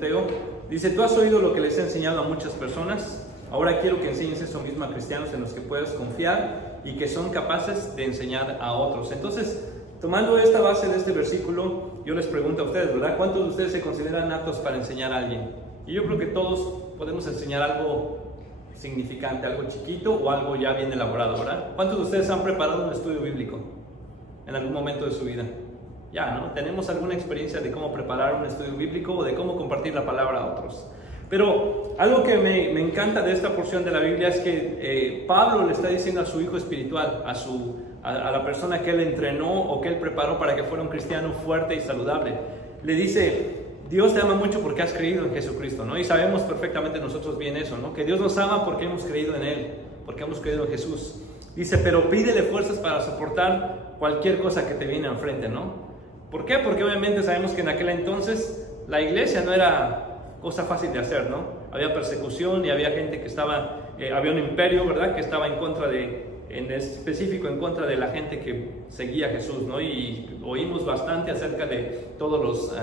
Timoteo. Dice, tú has oído lo que les he enseñado a muchas personas. Ahora quiero que enseñes eso mismo a cristianos en los que puedas confiar y que son capaces de enseñar a otros. Entonces, tomando esta base de este versículo, yo les pregunto a ustedes, ¿verdad? ¿Cuántos de ustedes se consideran aptos para enseñar a alguien? Y yo creo que todos podemos enseñar algo significante, algo chiquito o algo ya bien elaborado, ¿verdad? ¿Cuántos de ustedes han preparado un estudio bíblico en algún momento de su vida? Ya, ¿no? Tenemos alguna experiencia de cómo preparar un estudio bíblico o de cómo compartir la palabra a otros. Pero algo que me encanta de esta porción de la Biblia es que Pablo le está diciendo a su hijo espiritual, a la persona que él entrenó o que él preparó para que fuera un cristiano fuerte y saludable. Le dice, Dios te ama mucho porque has creído en Jesucristo, ¿no? Y sabemos perfectamente nosotros bien eso, ¿no? Que Dios nos ama porque hemos creído en Él, porque hemos creído en Jesús. Dice, pero pídele fuerzas para soportar cualquier cosa que te viene enfrente, ¿no? ¿Por qué? Porque obviamente sabemos que en aquel entonces la iglesia no era cosa fácil de hacer, ¿no? Había persecución y había gente que estaba, había un imperio, ¿verdad? Que estaba en contra en específico en contra de la gente que seguía a Jesús, ¿no? Y oímos bastante acerca de todos los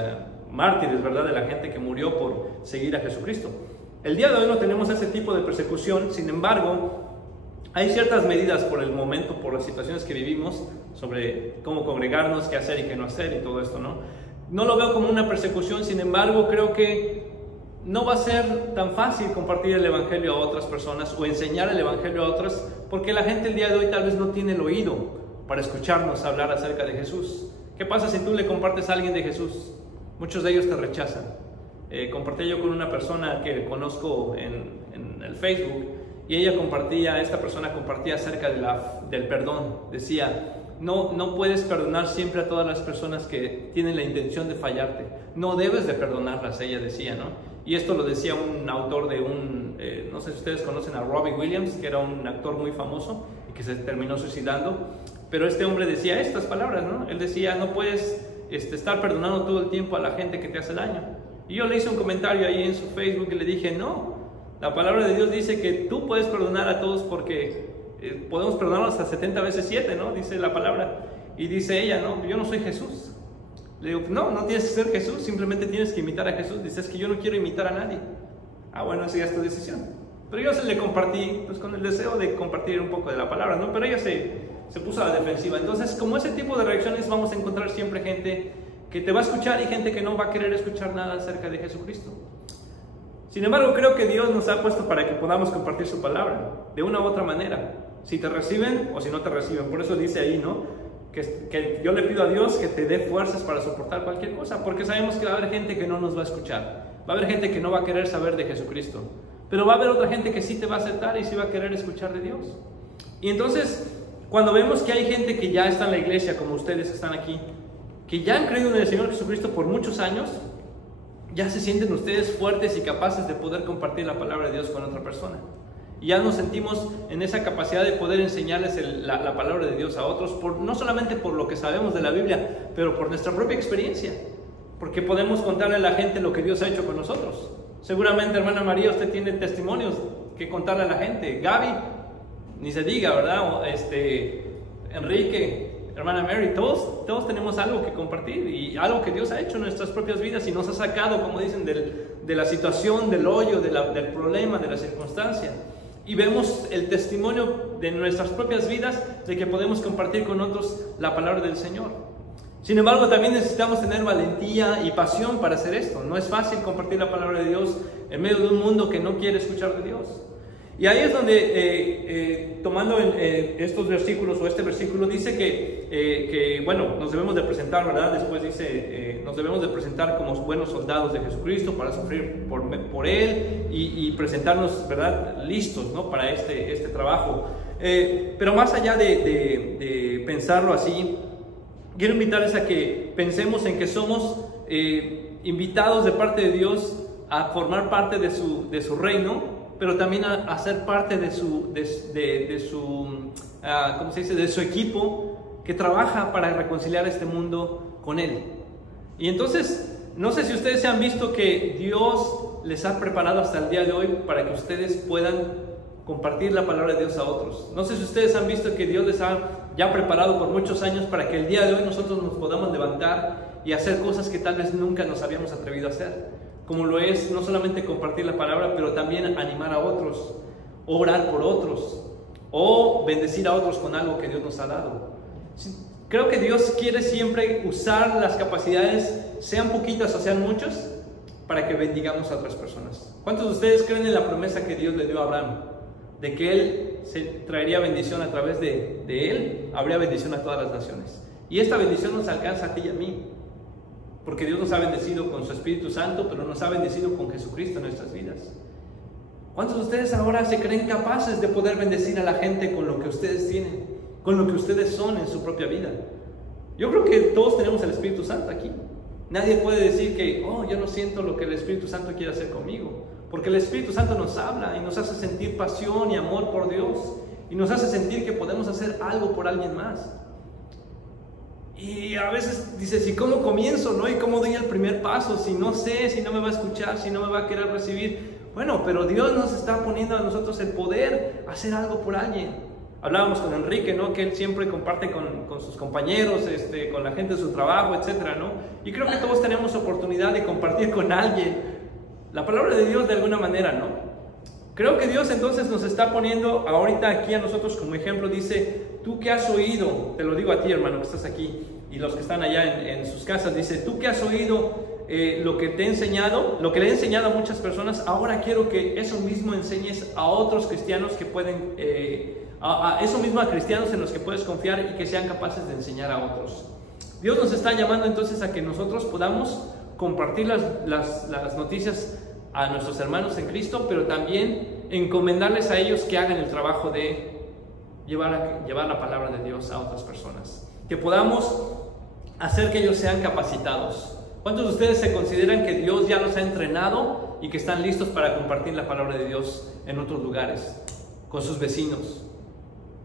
mártires, ¿verdad? De la gente que murió por seguir a Jesucristo. El día de hoy no tenemos ese tipo de persecución, sin embargo, hay ciertas medidas por el momento, por las situaciones que vivimos, sobre cómo congregarnos, qué hacer y qué no hacer y todo esto, ¿no? No lo veo como una persecución, sin embargo, creo que no va a ser tan fácil compartir el Evangelio a otras personas o enseñar el Evangelio a otras, porque la gente el día de hoy tal vez no tiene el oído para escucharnos hablar acerca de Jesús. ¿Qué pasa si tú le compartes a alguien de Jesús? Muchos de ellos te rechazan. Compartí yo con una persona que conozco en el Facebook y esta persona compartía acerca del perdón. Decía, no puedes perdonar siempre a todas las personas que tienen la intención de fallarte. No debes de perdonarlas, ella decía, ¿no? Y esto lo decía un autor de no sé si ustedes conocen a Robbie Williams, que era un actor muy famoso y que se terminó suicidando. Pero este hombre decía estas palabras, ¿no? Él decía, no puedes estar perdonando todo el tiempo a la gente que te hace daño. Y yo le hice un comentario ahí en su Facebook y le dije, no, la palabra de Dios dice que tú puedes perdonar a todos porque podemos perdonarlos hasta 70 veces 7, ¿no? Dice la palabra. Y dice ella, no, yo no soy Jesús. Le digo, no tienes que ser Jesús, simplemente tienes que imitar a Jesús. Dice, es que yo no quiero imitar a nadie. Ah, bueno, esa ya es tu decisión. Pero yo se le compartí, pues con el deseo de compartir un poco de la palabra, ¿no? Pero ella se puso a la defensiva. Entonces, como ese tipo de reacciones, vamos a encontrar siempre gente que te va a escuchar y gente que no va a querer escuchar nada acerca de Jesucristo. Sin embargo, creo que Dios nos ha puesto para que podamos compartir su palabra de una u otra manera. Si te reciben o si no te reciben. Por eso dice ahí, ¿no? Que yo le pido a Dios que te dé fuerzas para soportar cualquier cosa, porque sabemos que va a haber gente que no nos va a escuchar, va a haber gente que no va a querer saber de Jesucristo, pero va a haber otra gente que sí te va a aceptar y sí va a querer escuchar de Dios. Y entonces, cuando vemos que hay gente que ya está en la iglesia, como ustedes que están aquí, que ya han creído en el Señor Jesucristo por muchos años, ya se sienten ustedes fuertes y capaces de poder compartir la palabra de Dios con otra persona. Y ya nos sentimos en esa capacidad de poder enseñarles la palabra de Dios a otros, no solamente por lo que sabemos de la Biblia, pero por nuestra propia experiencia, porque podemos contarle a la gente lo que Dios ha hecho con nosotros. Seguramente, hermana María, usted tiene testimonios que contarle a la gente. Gaby, ni se diga, ¿verdad? Enrique, hermana Mary, todos tenemos algo que compartir y algo que Dios ha hecho en nuestras propias vidas y nos ha sacado, como dicen, de la situación, del hoyo, del problema, de la circunstancia. Y vemos el testimonio de nuestras propias vidas de que podemos compartir con otros la palabra del Señor. Sin embargo, también necesitamos tener valentía y pasión para hacer esto. No es fácil compartir la palabra de Dios en medio de un mundo que no quiere escuchar de Dios. Y ahí es donde, tomando estos versículos, o este versículo, dice que bueno, nos debemos de presentar, ¿verdad? Después dice, nos debemos de presentar como buenos soldados de Jesucristo para sufrir por Él y presentarnos, ¿verdad? Listos, ¿no? Para este trabajo. Pero más allá de pensarlo así, quiero invitarles a que pensemos en que somos invitados de parte de Dios a formar parte de su reino, pero también a ser parte de su equipo que trabaja para reconciliar este mundo con Él. Y entonces, no sé si ustedes se han visto que Dios les ha preparado hasta el día de hoy para que ustedes puedan compartir la palabra de Dios a otros. No sé si ustedes han visto que Dios les ha ya preparado por muchos años para que el día de hoy nosotros nos podamos levantar y hacer cosas que tal vez nunca nos habíamos atrevido a hacer. como lo es no solamente compartir la palabra, pero también animar a otros, orar por otros, o bendecir a otros con algo que Dios nos ha dado. Creo que Dios quiere siempre usar las capacidades, sean poquitas o sean muchas, para que bendigamos a otras personas. ¿Cuántos de ustedes creen en la promesa que Dios le dio a Abraham? De que él se traería bendición a través de él, habría bendición a todas las naciones. Y esta bendición nos alcanza a ti y a mí, porque Dios nos ha bendecido con su Espíritu Santo, pero nos ha bendecido con Jesucristo en nuestras vidas. ¿Cuántos de ustedes ahora se creen capaces de poder bendecir a la gente con lo que ustedes tienen, con lo que ustedes son en su propia vida? Yo creo que todos tenemos el Espíritu Santo aquí. Nadie puede decir que, yo no siento lo que el Espíritu Santo quiere hacer conmigo, porque el Espíritu Santo nos habla y nos hace sentir pasión y amor por Dios, y nos hace sentir que podemos hacer algo por alguien más. Y a veces dices, ¿y cómo comienzo, no? ¿Y cómo doy el primer paso? Si no sé, si no me va a escuchar, si no me va a querer recibir. Bueno, pero Dios nos está poniendo a nosotros el poder hacer algo por alguien. Hablábamos con Enrique, ¿no? Que él siempre comparte con sus compañeros, con la gente de su trabajo, etcétera, ¿no? Y creo que todos tenemos oportunidad de compartir con alguien la palabra de Dios de alguna manera, ¿no? Creo que Dios entonces nos está poniendo ahorita aquí a nosotros como ejemplo. Dice, tú que has oído, te lo digo a ti, hermano, que estás aquí, y los que están allá en sus casas, dice, tú que has oído lo que te he enseñado, lo que le he enseñado a muchas personas, ahora quiero que eso mismo enseñes a otros cristianos que pueden, eso mismo a cristianos en los que puedes confiar y que sean capaces de enseñar a otros. Dios nos está llamando entonces a que nosotros podamos compartir las noticias a nuestros hermanos en Cristo, pero también encomendarles a ellos que hagan el trabajo de llevar la palabra de Dios a otras personas, que podamos hacer que ellos sean capacitados. ¿Cuántos de ustedes se consideran que Dios ya los ha entrenado y que están listos para compartir la palabra de Dios en otros lugares, con sus vecinos,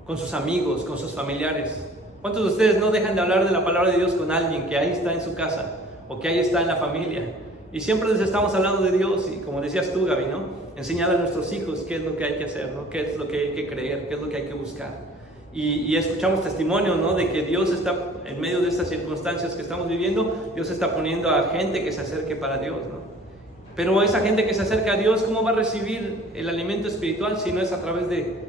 con sus amigos, con sus familiares? ¿Cuántos de ustedes no dejan de hablar de la palabra de Dios con alguien que ahí está en su casa o que ahí está en la familia? Y siempre les estamos hablando de Dios, y como decías tú, Gaby, ¿no? Enseñar a nuestros hijos qué es lo que hay que hacer, ¿no? Qué es lo que hay que creer, qué es lo que hay que buscar. Y escuchamos testimonios, ¿no? De que Dios está, en medio de estas circunstancias que estamos viviendo, Dios está poniendo a gente que se acerque para Dios, ¿no? Pero esa gente que se acerca a Dios, ¿cómo va a recibir el alimento espiritual si no es a través de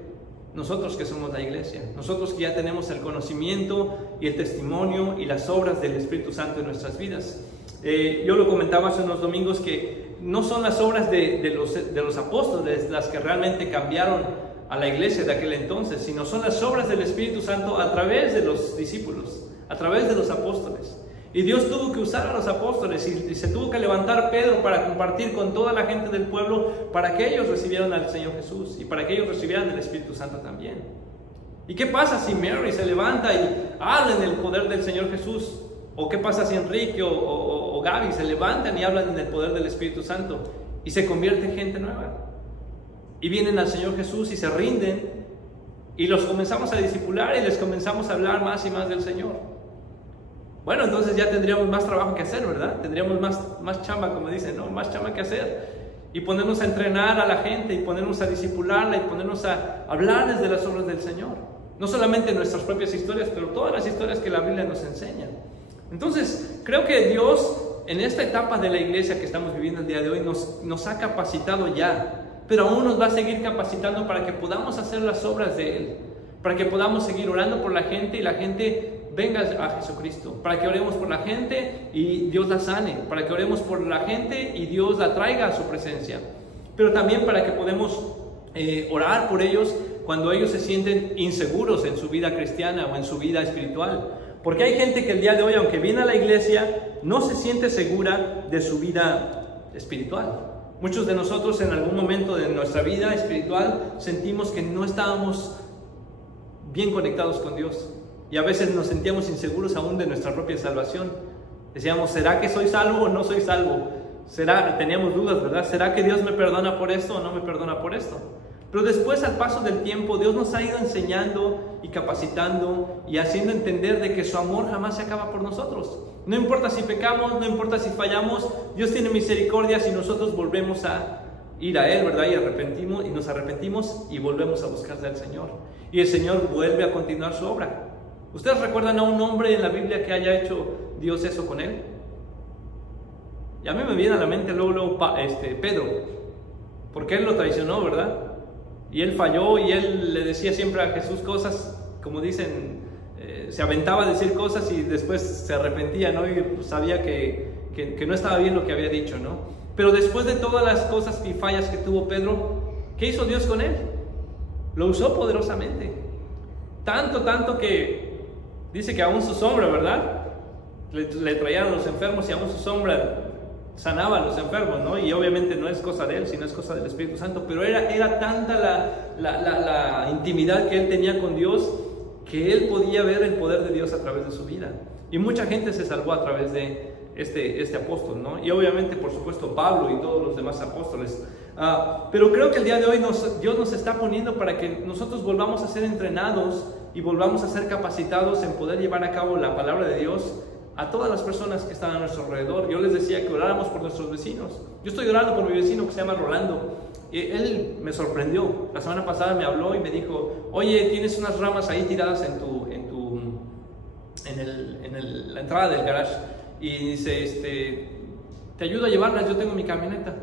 nosotros que somos la iglesia? Nosotros que ya tenemos el conocimiento y el testimonio y las obras del Espíritu Santo en nuestras vidas. Yo lo comentaba hace unos domingos que no son las obras de los apóstoles las que realmente cambiaron a la iglesia de aquel entonces, sino son las obras del Espíritu Santo a través de los discípulos, a través de los apóstoles. Y Dios tuvo que usar a los apóstoles y se tuvo que levantar Pedro para compartir con toda la gente del pueblo, para que ellos recibieran al Señor Jesús y para que ellos recibieran el Espíritu Santo también. ¿Y qué pasa si Mary se levanta y habla en el poder del Señor Jesús? ¿O qué pasa si Enrique o Gaby se levantan y hablan en el poder del Espíritu Santo y se convierte en gente nueva? Y vienen al Señor Jesús y se rinden y los comenzamos a discipular y les comenzamos a hablar más y más del Señor. Bueno, entonces ya tendríamos más trabajo que hacer, ¿verdad? Tendríamos más chamba, como dicen, ¿no? Más chamba que hacer. Y ponernos a entrenar a la gente y ponernos a discipularla y ponernos a hablarles de las obras del Señor. No solamente nuestras propias historias, pero todas las historias que la Biblia nos enseña. Entonces, creo que Dios, en esta etapa de la iglesia que estamos viviendo el día de hoy, nos ha capacitado ya, pero aún nos va a seguir capacitando para que podamos hacer las obras de Él, para que podamos seguir orando por la gente y la gente venga a Jesucristo, para que oremos por la gente y Dios la sane, para que oremos por la gente y Dios la traiga a su presencia, pero también para que podamos orar por ellos cuando ellos se sienten inseguros en su vida cristiana o en su vida espiritual. Porque hay gente que el día de hoy, aunque viene a la iglesia, no se siente segura de su vida espiritual. Muchos de nosotros en algún momento de nuestra vida espiritual sentimos que no estábamos bien conectados con Dios. Y a veces nos sentíamos inseguros aún de nuestra propia salvación. Decíamos, ¿será que soy salvo o no soy salvo? Teníamos dudas, ¿verdad? ¿Será que Dios me perdona por esto o no me perdona por esto? Pero después, al paso del tiempo, Dios nos ha ido enseñando y capacitando y haciendo entender de que su amor jamás se acaba por nosotros. No importa si pecamos, no importa si fallamos, Dios tiene misericordia si nosotros volvemos a ir a Él, ¿verdad? Y nos arrepentimos y volvemos a buscarle al Señor. Y el Señor vuelve a continuar su obra. ¿Ustedes recuerdan a un hombre en la Biblia que haya hecho Dios eso con él? Y a mí me viene a la mente luego Pedro, porque él lo traicionó, ¿verdad? Y él falló y él le decía siempre a Jesús cosas, como dicen, se aventaba a decir cosas y después se arrepentía, ¿no? Y sabía que no estaba bien lo que había dicho, ¿no? Pero después de todas las cosas y fallas que tuvo Pedro, ¿qué hizo Dios con él? Lo usó poderosamente. Tanto que dice que aún su sombra, ¿verdad? Le traían a los enfermos y aún su sombra sanaba a los enfermos, ¿no? Y obviamente no es cosa de él, sino es cosa del Espíritu Santo. Pero era tanta la intimidad que él tenía con Dios, que él podía ver el poder de Dios a través de su vida. Y mucha gente se salvó a través de este apóstol, ¿no? Y obviamente, por supuesto, Pablo y todos los demás apóstoles. Pero creo que el día de hoy Dios nos está poniendo para que nosotros volvamos a ser entrenados y volvamos a ser capacitados en poder llevar a cabo la palabra de Dios a todas las personas que están a nuestro alrededor. Yo les decía que oráramos por nuestros vecinos. Yo estoy orando por mi vecino que se llama Rolando. Él me sorprendió. La semana pasada me habló y me dijo: oye, tienes unas ramas ahí tiradas en la entrada del garage. Y dice, te ayudo a llevarlas, yo tengo mi camioneta,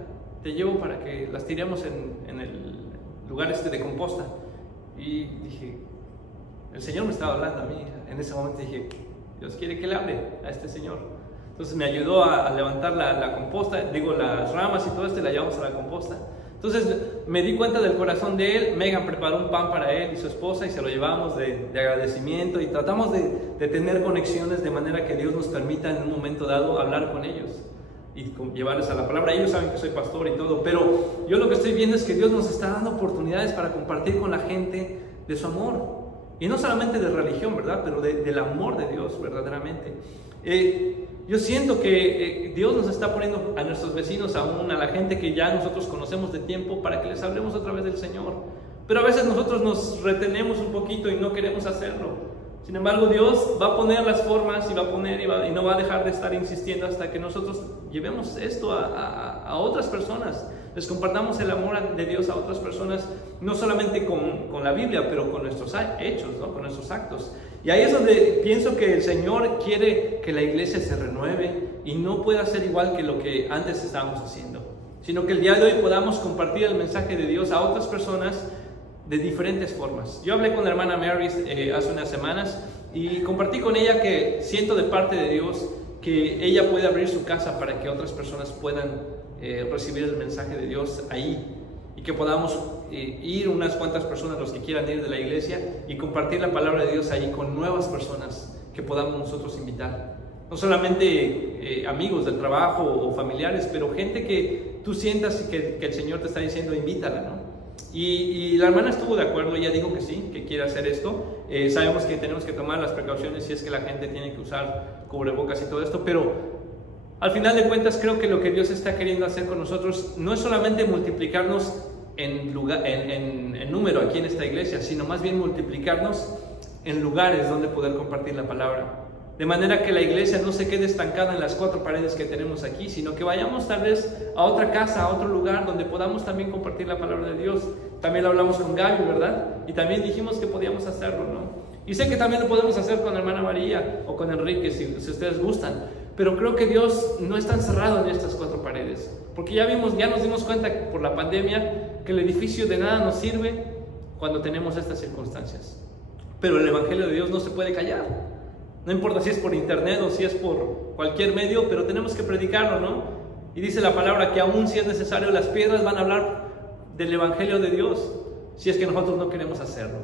te llevo para que las tiremos en el lugar de composta. Y dije, el Señor me estaba hablando a mí. En ese momento dije, Dios quiere que le hable a este Señor. Entonces me ayudó a levantar la composta, las ramas y todo esto, y la llevamos a la composta. Entonces me di cuenta del corazón de él. Megan preparó un pan para él y su esposa y se lo llevamos de agradecimiento, y tratamos de tener conexiones de manera que Dios nos permita en un momento dado hablar con ellos y llevarles a la palabra. Ellos saben que soy pastor y todo, pero yo lo que estoy viendo es que Dios nos está dando oportunidades para compartir con la gente de su amor, y no solamente de religión, ¿verdad? Pero del amor de Dios verdaderamente. Yo siento que Dios nos está poniendo a nuestros vecinos, aún a la gente que ya nosotros conocemos de tiempo, para que les hablemos a través del Señor. Pero a veces nosotros nos retenemos un poquito y no queremos hacerlo. Sin embargo, Dios va a poner las formas y y no va a dejar de estar insistiendo hasta que nosotros llevemos esto a otras personas. Les compartamos el amor de Dios a otras personas, no solamente con la Biblia, pero con nuestros hechos, ¿no? Con nuestros actos. Y ahí es donde pienso que el Señor quiere que la iglesia se renueve y no pueda ser igual que lo que antes estábamos haciendo, sino que el día de hoy podamos compartir el mensaje de Dios a otras personas de diferentes formas. Yo hablé con la hermana Mary hace unas semanas y compartí con ella que siento de parte de Dios que ella puede abrir su casa para que otras personas puedan recibir el mensaje de Dios ahí, y que podamos ir unas cuantas personas, los que quieran ir de la iglesia, y compartir la palabra de Dios ahí con nuevas personas que podamos nosotros invitar. No solamente amigos del trabajo o familiares, pero gente que tú sientas que el Señor te está diciendo, invítala, ¿no? Y la hermana estuvo de acuerdo. Ella dijo que sí, que quiere hacer esto. Sabemos que tenemos que tomar las precauciones si es que la gente tiene que usar cubrebocas y todo esto, pero al final de cuentas creo que lo que Dios está queriendo hacer con nosotros no es solamente multiplicarnos en número aquí en esta iglesia, sino más bien multiplicarnos en lugares donde poder compartir la palabra. De manera que la iglesia no se quede estancada en las 4 paredes que tenemos aquí, sino que vayamos tal vez a otra casa, a otro lugar donde podamos también compartir la palabra de Dios. También lo hablamos con Gaby, ¿verdad? Y también dijimos que podíamos hacerlo, ¿no? Y sé que también lo podemos hacer con la hermana María o con Enrique, si ustedes gustan. Pero creo que Dios no está encerrado en estas 4 paredes, porque ya nos dimos cuenta por la pandemia que el edificio de nada nos sirve cuando tenemos estas circunstancias. Pero el Evangelio de Dios no se puede callar. No importa si es por internet o si es por cualquier medio, pero tenemos que predicarlo, ¿no? Y dice la palabra que aún si es necesario, las piedras van a hablar del Evangelio de Dios, si es que nosotros no queremos hacerlo.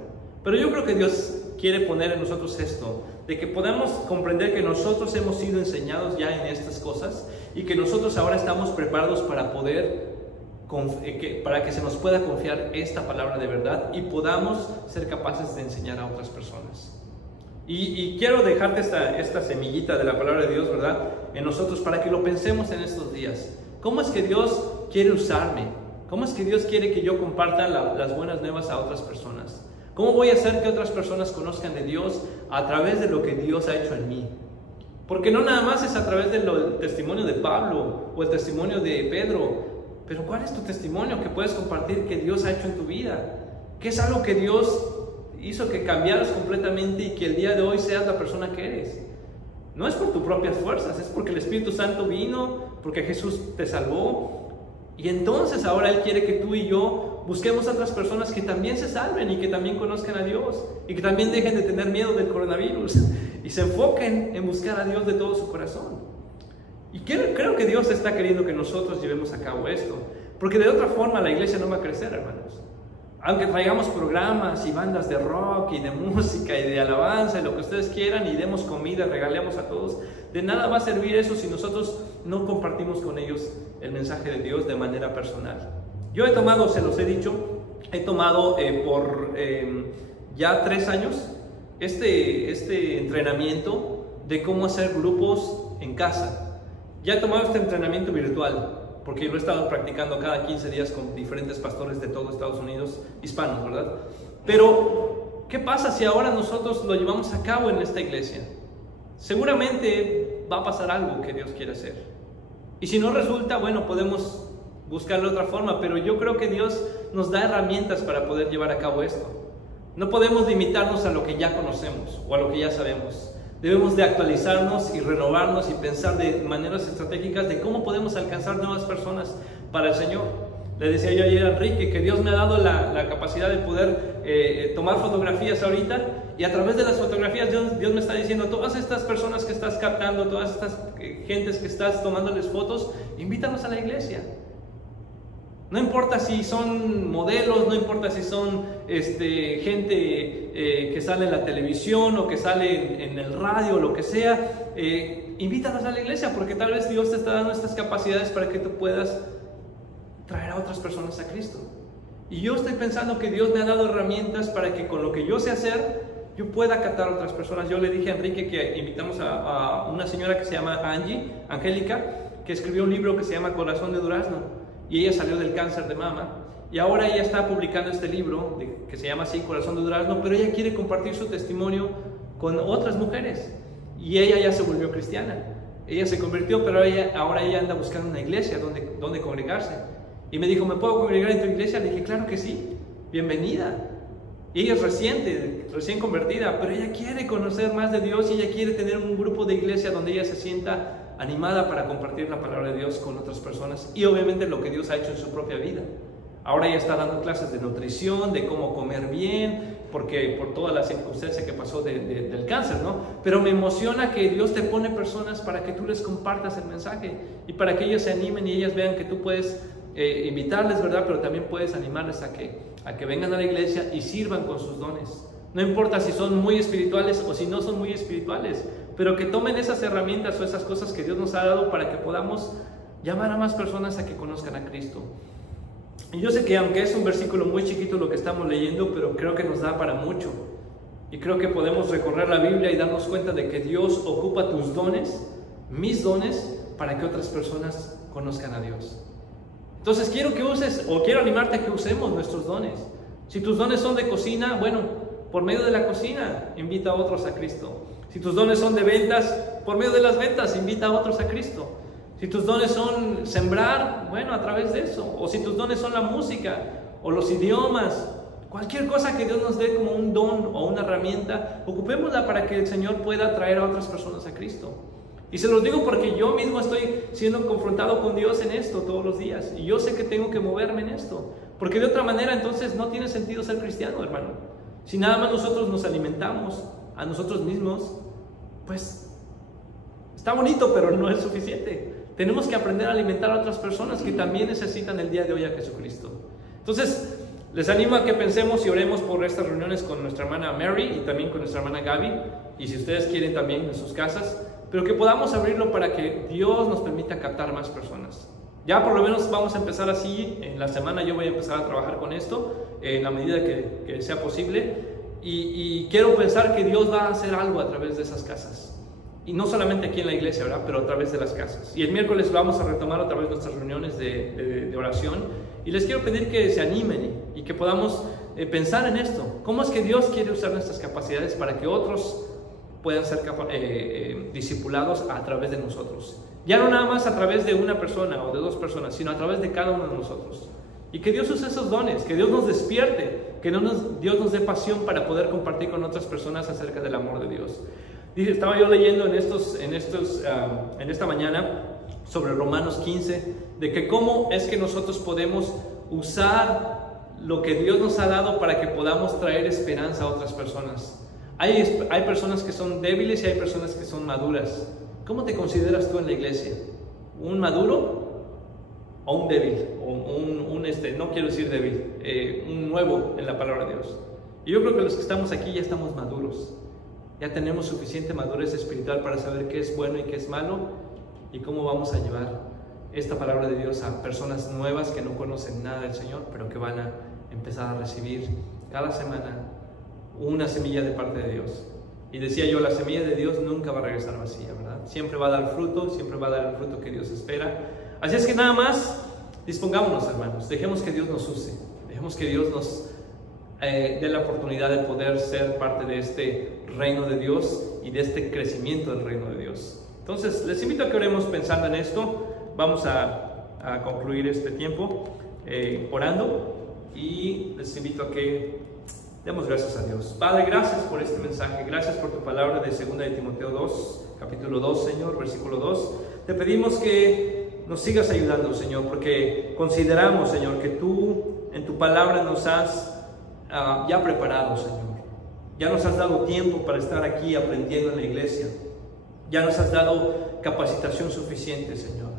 Pero yo creo que Dios quiere poner en nosotros esto, de que podamos comprender que nosotros hemos sido enseñados ya en estas cosas y que nosotros ahora estamos preparados para para que se nos pueda confiar esta palabra de verdad y podamos ser capaces de enseñar a otras personas. Y quiero dejarte esta semillita de la palabra de Dios, ¿verdad?, en nosotros, para que lo pensemos en estos días. ¿Cómo es que Dios quiere usarme? ¿Cómo es que Dios quiere que yo comparta las buenas nuevas a otras personas? ¿Cómo voy a hacer que otras personas conozcan de Dios a través de lo que Dios ha hecho en mí? Porque no nada más es a través del testimonio de Pablo o el testimonio de Pedro, pero ¿cuál es tu testimonio que puedes compartir que Dios ha hecho en tu vida? ¿Qué es algo que Dios hizo que cambiaras completamente y que el día de hoy seas la persona que eres? No es por tus propias fuerzas, es porque el Espíritu Santo vino, porque Jesús te salvó. Y entonces ahora Él quiere que tú y yo busquemos a otras personas que también se salven y que también conozcan a Dios y que también dejen de tener miedo del coronavirus y se enfoquen en buscar a Dios de todo su corazón. Y creo que Dios está queriendo que nosotros llevemos a cabo esto, porque de otra forma la iglesia no va a crecer, hermanos. Aunque traigamos programas y bandas de rock y de música y de alabanza y lo que ustedes quieran y demos comida, regalemos a todos, de nada va a servir eso si nosotros no compartimos con ellos el mensaje de Dios de manera personal. Yo he tomado, se los he dicho, por ya 3 años este entrenamiento de cómo hacer grupos en casa. Ya he tomado este entrenamiento virtual, porque lo he estado practicando cada 15 días con diferentes pastores de todo Estados Unidos, hispanos, ¿verdad? Pero, ¿qué pasa si ahora nosotros lo llevamos a cabo en esta iglesia? Seguramente va a pasar algo que Dios quiere hacer. Y si no resulta, bueno, podemos buscarle otra forma, pero yo creo que Dios nos da herramientas para poder llevar a cabo esto. No podemos limitarnos a lo que ya conocemos o a lo que ya sabemos. Debemos de actualizarnos y renovarnos y pensar de maneras estratégicas de cómo podemos alcanzar nuevas personas para el Señor. Le decía yo ayer a Enrique que Dios me ha dado la capacidad de poder tomar fotografías ahorita, y a través de las fotografías Dios me está diciendo: todas estas personas que estás captando, todas estas gentes que estás tomándoles fotos, invítanos a la iglesia. No importa si son modelos, no importa si son gente que sale en la televisión o que sale en el radio o lo que sea, invítanos a la iglesia, porque tal vez Dios te está dando estas capacidades para que tú puedas traer a otras personas a Cristo. Y yo estoy pensando que Dios me ha dado herramientas para que con lo que yo sé hacer, yo pueda captar a otras personas. Yo le dije a Enrique que invitamos a una señora que se llama Angélica, que escribió un libro que se llama Corazón de Durazno. Y ella salió del cáncer de mama, y ahora ella está publicando este libro que se llama así, Corazón de Durazno, pero ella quiere compartir su testimonio con otras mujeres, y ella ya se volvió cristiana. Ella se convirtió, pero ahora ella anda buscando una iglesia donde congregarse, y me dijo: ¿me puedo congregar en tu iglesia? Le dije: claro que sí, bienvenida. Y ella es recién convertida, pero ella quiere conocer más de Dios, y ella quiere tener un grupo de iglesia donde ella se sienta animada para compartir la palabra de Dios con otras personas, y obviamente lo que Dios ha hecho en su propia vida. Ahora ella está dando clases de nutrición, de cómo comer bien, porque por toda la circunstancia que pasó del cáncer, ¿no? Pero me emociona que Dios te pone personas para que tú les compartas el mensaje y para que ellos se animen y ellas vean que tú puedes invitarles, ¿verdad? Pero también puedes animarles a que vengan a la iglesia y sirvan con sus dones. No importa si son muy espirituales o si no son muy espirituales, pero que tomen esas herramientas o esas cosas que Dios nos ha dado para que podamos llamar a más personas a que conozcan a Cristo. Y yo sé que aunque es un versículo muy chiquito lo que estamos leyendo, pero creo que nos da para mucho. Y creo que podemos recorrer la Biblia y darnos cuenta de que Dios ocupa tus dones, mis dones, para que otras personas conozcan a Dios. Entonces quiero animarte a que usemos nuestros dones. Si tus dones son de cocina, bueno, por medio de la cocina, invita a otros a Cristo. Si tus dones son de ventas, por medio de las ventas, invita a otros a Cristo. Si tus dones son sembrar, bueno, a través de eso. O si tus dones son la música o los idiomas, cualquier cosa que Dios nos dé como un don o una herramienta, ocupémosla para que el Señor pueda traer a otras personas a Cristo. Y se los digo porque yo mismo estoy siendo confrontado con Dios en esto todos los días. Y yo sé que tengo que moverme en esto. Porque de otra manera entonces no tiene sentido ser cristiano, hermano. Si nada más nosotros nos alimentamos a nosotros mismos, pues está bonito, pero no es suficiente. Tenemos que aprender a alimentar a otras personas que también necesitan el día de hoy a Jesucristo. Entonces, les animo a que pensemos y oremos por estas reuniones con nuestra hermana Mary y también con nuestra hermana Gaby, y si ustedes quieren también en sus casas, pero que podamos abrirlo para que Dios nos permita captar más personas. Ya por lo menos vamos a empezar así. En la semana yo voy a empezar a trabajar con esto en la medida que sea posible, y quiero pensar que Dios va a hacer algo a través de esas casas. Y no solamente aquí en la iglesia, ¿verdad? Pero a través de las casas. Y el miércoles vamos a retomar otra vez nuestras reuniones de oración. Y les quiero pedir que se animen y que podamos pensar en esto. ¿Cómo es que Dios quiere usar nuestras capacidades para que otros puedan ser discipulados a través de nosotros? Ya no nada más a través de una persona o de 2 personas, sino a través de cada uno de nosotros. Y que Dios use esos dones, que Dios nos despierte, que Dios nos dé pasión para poder compartir con otras personas acerca del amor de Dios. Estaba yo leyendo en esta mañana sobre Romanos 15, de que cómo es que nosotros podemos usar lo que Dios nos ha dado para que podamos traer esperanza a otras personas. Hay personas que son débiles y hay personas que son maduras. ¿Cómo te consideras tú en la iglesia? ¿Un maduro o un débil? No quiero decir débil, un nuevo en la palabra de Dios. Y yo creo que los que estamos aquí ya estamos maduros. Ya tenemos suficiente madurez espiritual para saber qué es bueno y qué es malo y cómo vamos a llevar esta palabra de Dios a personas nuevas que no conocen nada del Señor, pero que van a empezar a recibir cada semana una semilla de parte de Dios. Y decía yo, la semilla de Dios nunca va a regresar vacía, ¿verdad? Siempre va a dar fruto, siempre va a dar el fruto que Dios espera. Así es que nada más, dispongámonos, hermanos, dejemos que Dios nos use, dejemos que Dios nos dé la oportunidad de poder ser parte de este reino de Dios y de este crecimiento del reino de Dios. Entonces, les invito a que oremos pensando en esto. Vamos a concluir este tiempo orando y les invito a que demos gracias a Dios. Padre, gracias por este mensaje, gracias por tu palabra de 2 de Timoteo 2, capítulo 2, Señor, versículo 2. Te pedimos que nos sigas ayudando, Señor, porque consideramos, Señor, que tú en tu palabra nos has ya preparado, Señor. Ya nos has dado tiempo para estar aquí aprendiendo en la iglesia. Ya nos has dado capacitación suficiente, Señor.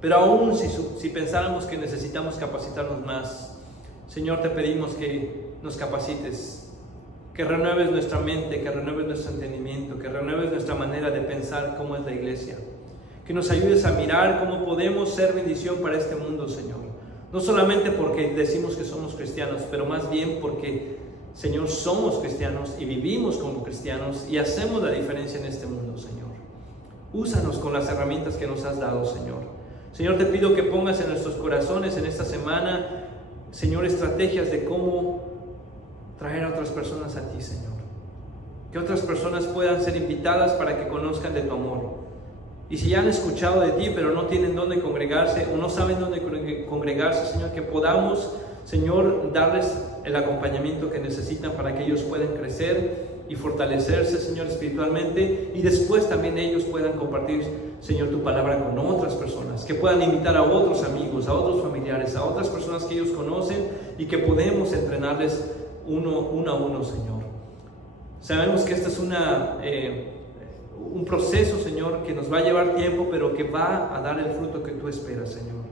Pero aún si pensáramos que necesitamos capacitarnos más, Señor, te pedimos que nos capacites, que renueves nuestra mente, que renueves nuestro entendimiento, que renueves nuestra manera de pensar cómo es la iglesia. Que nos ayudes a mirar cómo podemos ser bendición para este mundo, Señor. No solamente porque decimos que somos cristianos, pero más bien porque, Señor, somos cristianos y vivimos como cristianos y hacemos la diferencia en este mundo, Señor. Úsanos con las herramientas que nos has dado, Señor. Señor, te pido que pongas en nuestros corazones en esta semana, Señor, estrategias de cómo traer a otras personas a ti, Señor. Que otras personas puedan ser invitadas para que conozcan de tu amor. Y si ya han escuchado de ti, pero no tienen dónde congregarse o no saben dónde congregarse, Señor, que podamos, Señor, darles el acompañamiento que necesitan para que ellos puedan crecer y fortalecerse, Señor, espiritualmente, y después también ellos puedan compartir, Señor, tu palabra con otras personas, que puedan invitar a otros amigos, a otros familiares, a otras personas que ellos conocen y que podemos entrenarles uno a uno, Señor. Sabemos que esta es un proceso, Señor, que nos va a llevar tiempo, pero que va a dar el fruto que tú esperas, Señor.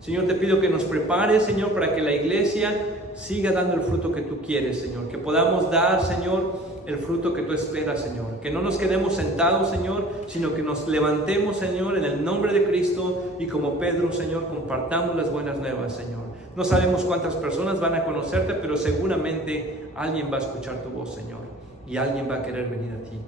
Señor, te pido que nos prepares, Señor, para que la iglesia siga dando el fruto que tú quieres, Señor. Que podamos dar, Señor, el fruto que tú esperas, Señor. Que no nos quedemos sentados, Señor, sino que nos levantemos, Señor, en el nombre de Cristo y como Pedro, Señor, compartamos las buenas nuevas, Señor. No sabemos cuántas personas van a conocerte, pero seguramente alguien va a escuchar tu voz, Señor, y alguien va a querer venir a ti.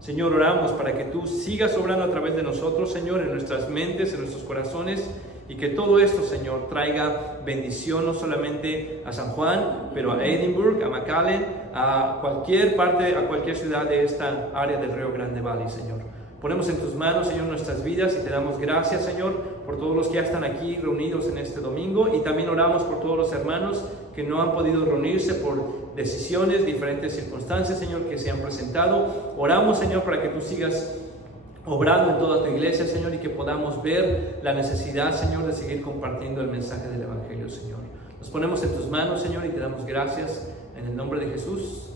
Señor, oramos para que tú sigas obrando a través de nosotros, Señor, en nuestras mentes, en nuestros corazones, y que todo esto, Señor, traiga bendición no solamente a San Juan, pero a Edinburgh, a McAllen, a cualquier parte, a cualquier ciudad de esta área del Río Grande Valley, Señor. Ponemos en tus manos, Señor, nuestras vidas y te damos gracias, Señor, por todos los que ya están aquí reunidos en este domingo, y también oramos por todos los hermanos que no han podido reunirse por decisiones, diferentes circunstancias, Señor, que se han presentado. Oramos, Señor, para que tú sigas obrando en toda tu iglesia, Señor, y que podamos ver la necesidad, Señor, de seguir compartiendo el mensaje del Evangelio, Señor. Nos ponemos en tus manos, Señor, y te damos gracias en el nombre de Jesús.